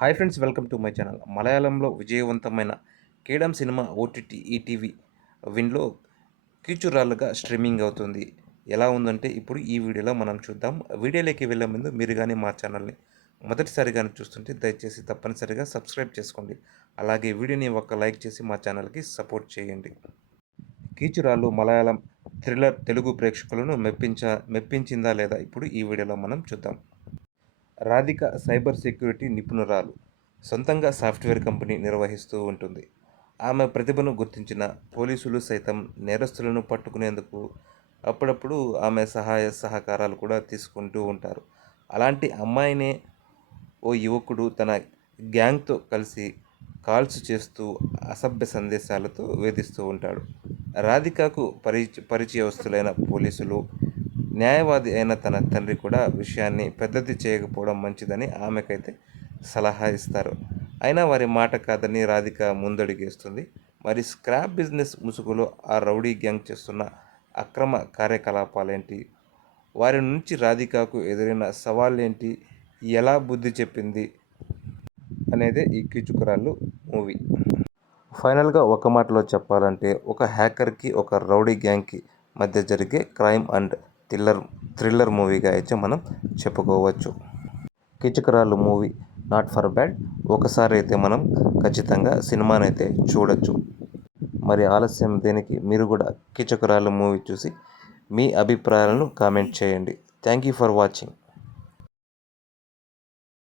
Hi friends, welcome to my channel. మలయాళంలో విజయవంతమైన కేడమ్ cinema OTT ETV విన్లో కీచురాళ్ళుగా streaming అవుతుంది. ఎలా ఉందంటే ఇప్పుడు ఈ వీడియోలో మనం చూద్దాం. వీడియోలోకి వెళ్ళే ముందు మీరు కానీ మా ఛానల్ని మొదటిసారిగా చూస్తుంటే దయచేసి తప్పనిసరిగా సబ్స్క్రైబ్ చేసుకోండి. అలాగే వీడియోని ఒక లైక్ చేసి మా ఛానల్కి సపోర్ట్ చేయండి. కీచురాళ్ళు మలయాళం థ్రిల్లర్ తెలుగు ప్రేక్షకులను మెప్పించిందా లేదా ఇప్పుడు ఈ వీడియోలో మనం చూద్దాం. రాధిక సైబర్ సెక్యూరిటీ నిపుణురాలు. సొంతంగా సాఫ్ట్వేర్ కంపెనీ నిర్వహిస్తూ ఉంటుంది. ఆమె ప్రతిభను గుర్తించిన పోలీసులు సైతం నేరస్తులను పట్టుకునేందుకు అప్పుడప్పుడు ఆమె సహాయ సహకారాలు కూడా తీసుకుంటూ ఉంటారు. అలాంటి అమ్మాయినే ఓ యువకుడు తన గ్యాంగ్తో కలిసి కాల్స్ చేస్తూ అసభ్య సందేశాలతో వేధిస్తూ ఉంటాడు. రాధికకు పరిచయస్తులైన పోలీసులు, న్యాయవాది అయిన తన తండ్రి కూడా విషయాన్ని పెద్దది చేయకపోవడం మంచిదని ఆమెకైతే సలహా ఇస్తారు. అయినా వారి మాట కాదని రాధిక ముందడుగేస్తుంది. మరి స్క్రాప్ బిజినెస్ ముసుగులో ఆ రౌడీ గ్యాంగ్ చేస్తున్న అక్రమ కార్యకలాపాలేంటి, వారి నుంచి రాధికకు ఎదురైన సవాళ్ళేంటి, ఎలా బుద్ధి చెప్పింది అనేదే ఈ కీచుకురాళ్ళు మూవీ. ఫైనల్గా ఒక మాటలో చెప్పాలంటే ఒక హ్యాకర్కి ఒక రౌడీ గ్యాంగ్కి మధ్య జరిగే క్రైమ్ అండ్ థ్రిల్లర్ మూవీగా అయితే మనం చెప్పుకోవచ్చు. కీచకురాళ్ళు మూవీ నాట్ ఫర్ బ్యాడ్. ఒకసారి అయితే మనం ఖచ్చితంగా సినిమానైతే చూడొచ్చు. మరి ఆలస్యం దేనికి, మీరు కూడా కీచకురాళ్ళు మూవీ చూసి మీ అభిప్రాయాలను కామెంట్ చేయండి. Thank you for watching.